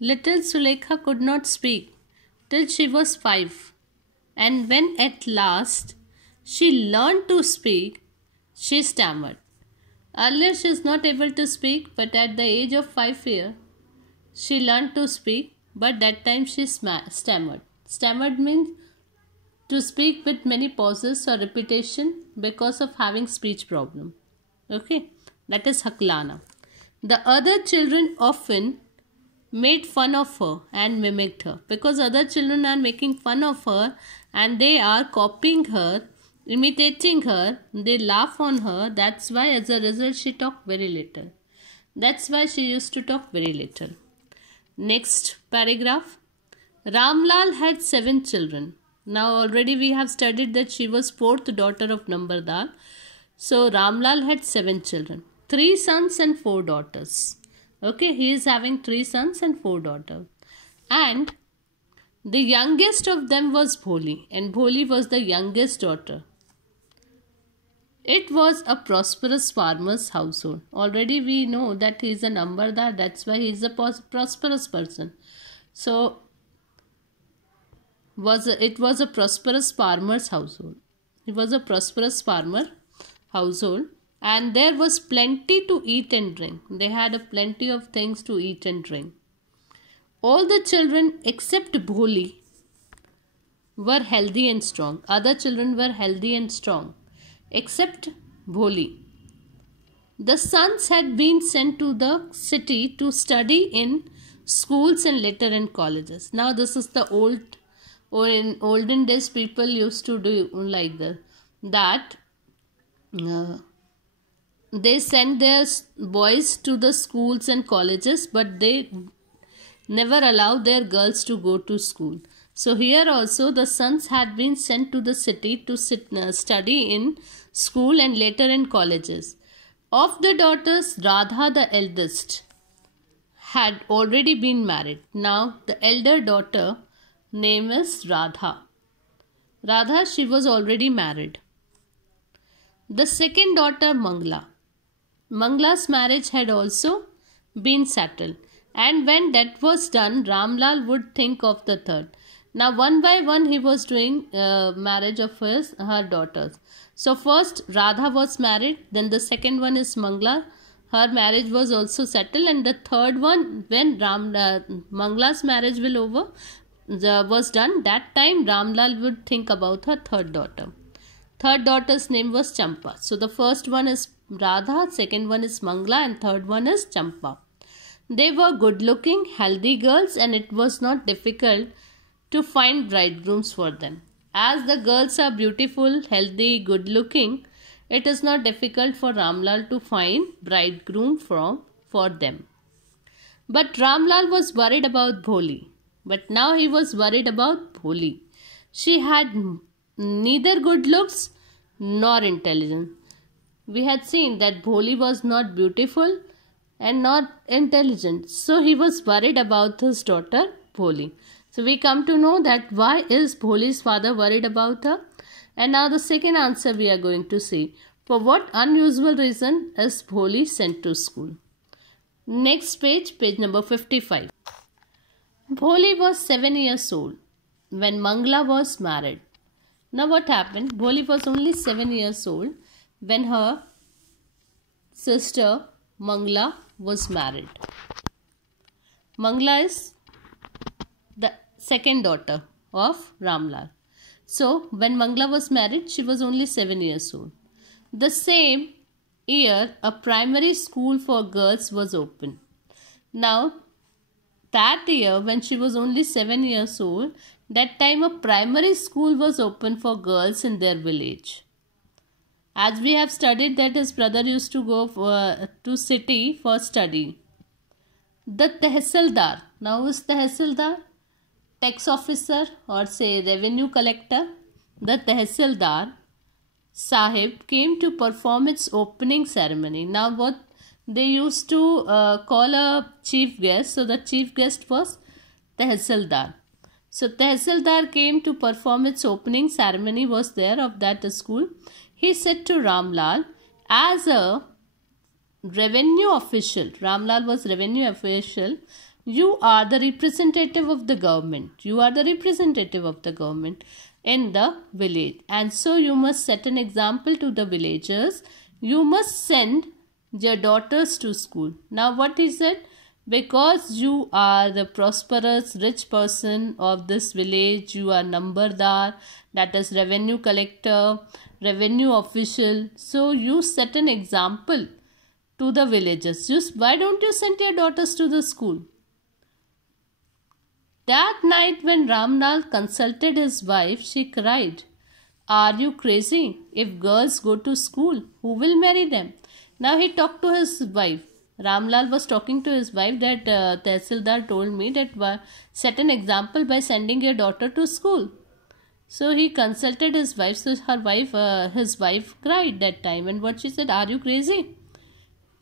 Little Sulekha could not speak till she was 5, and when at last she learned to speak, she stammered. Earlier she is not able to speak, but at the age of 5 years, she learned to speak, but that time she stammered. Stammered means to speak with many pauses or repetition because of having speech problem. Okay, that is Haklana. The other children often made fun of her and mimicked her, because other children are making fun of her and they are copying her, imitating her, they laugh on her. That's why as a result she talked very little. That's why she used to talk very little. Next paragraph. Ramlal had 7 children. Now already we have studied that she was 4th daughter of Nambardar. So Ramlal had 7 children, 3 sons and 4 daughters. Okay, he is having 3 sons and 4 daughters. And the youngest of them was Bholi, and Bholi was the youngest daughter. It was a prosperous farmer's household. Already we know that he is a Nambardar, that's why he is a prosperous person. So it was a prosperous farmer's household. It was a prosperous farmer household, and there was plenty to eat and drink. They had a plenty of things to eat and drink. All the children except Bholi were healthy and strong. Other children were healthy and strong except Bholi. The sons had been sent to the city to study in schools and later in colleges. Now this is the in olden days people used to do like that. They sent their boys to the schools and colleges, but they never allowed their girls to go to school. So here also the sons had been sent to the city to study in school and later in colleges. Of the daughters, Radha, the eldest, had already been married. Now the elder daughter name is Radha. Radha, she was already married. The second daughter, Mangla. Mangla's marriage had also been settled, and when that was done, Ramlal would think of the third. Now one by one he was doing marriage of her daughters. So first Radha was married, then the second one is Mangla. Her marriage was also settled, and the third one, when Mangla's marriage was done, that time Ramlal would think about her third daughter. Third daughter's name was Champa. So the first one is Radha, second one is Mangla, and third one is Champa. They were good looking, healthy girls, and it was not difficult to find bridegrooms for them. As the girls are beautiful, healthy, good looking, it is not difficult for Ramlal to find bridegroom for them. But Ramlal was worried about Bholi. But now he was worried about Bholi. She had neither good looks nor intelligence. We had seen that Bholi was not beautiful and not intelligent. So he was worried about his daughter Bholi. So we come to know that why is Bholi's father worried about her. And now the second answer we are going to see. For what unusual reason is Bholi sent to school? Next page, page number 55. Bholi was 7 years old when Mangla was married. Now what happened? Bholi was only 7 years old when her sister Mangla was married. Mangla is the second daughter of Ramlal. So when Mangla was married, she was only 7 years old. The same year, a primary school for girls was opened. Now that year, when she was only 7 years old, that time a primary school was open for girls in their village. As we have studied that his brother used to go to city for study. The Tehsildar, now is Tehsildar, tax officer or say revenue collector. The Tehsildar Sahib came to perform its opening ceremony. Now what they used to call a chief guest. So the chief guest was Tehsildar. So Tehsildar came to perform its opening ceremony was there of that school. He said to Ramlal, as a revenue official, Ramlal was revenue official, You are the representative of the government. You are the representative of the government in the village. And so you must set an example to the villagers. You must send your daughters to school. Now what is it? Because you are the prosperous rich person of this village, you are Nambardar, that is revenue collector, revenue official. So you set an example to the villagers. Just why don't you send your daughters to the school? That night when Ramlal consulted his wife, she cried, "Are you crazy? If girls go to school, who will marry them?" Now he talked to his wife. Ramlal was talking to his wife that Tehsildar told me that set an example by sending your daughter to school. So he consulted his wife. So his wife cried that time. And what she said, "Are you crazy?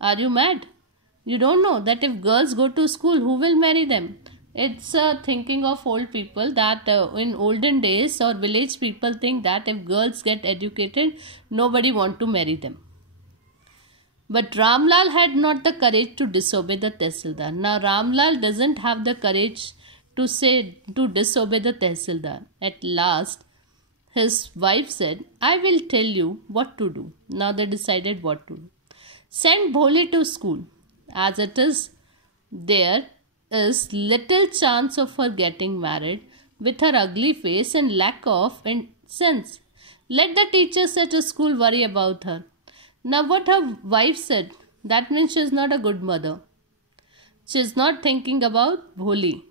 Are you mad? You don't know that if girls go to school, who will marry them?" It's thinking of old people that in olden days or village people think that if girls get educated, nobody want to marry them. But Ramlal had not the courage to disobey the Tehsildar. Now Ramlal doesn't have the courage to disobey the Tehsildar. At last, his wife said, "I will tell you what to do." Now they decided what to do. Send Bholi to school. As it is, there is little chance of her getting married with her ugly face and lack of sense. Let the teachers at school worry about her. Now what her wife said, that means she is not a good mother. She is not thinking about Bholi.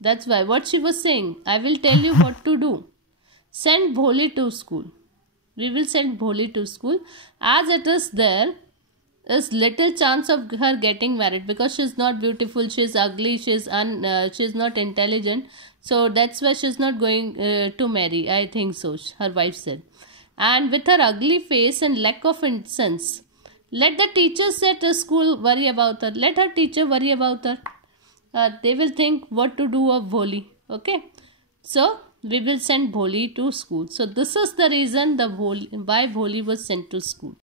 That's why what she was saying, "I will tell you what to do. Send Bholi to school." We will send Bholi to school. As it is, there is little chance of her getting married because she is not beautiful, she is ugly, she is not intelligent. So that's why she is not going to marry. I think so, her wife said. And with her ugly face and lack of sense, let the teachers at school worry about her. Let her teacher worry about her. They will think what to do of Bholi. Okay. So we will send Bholi to school. So this is the reason why Bholi was sent to school.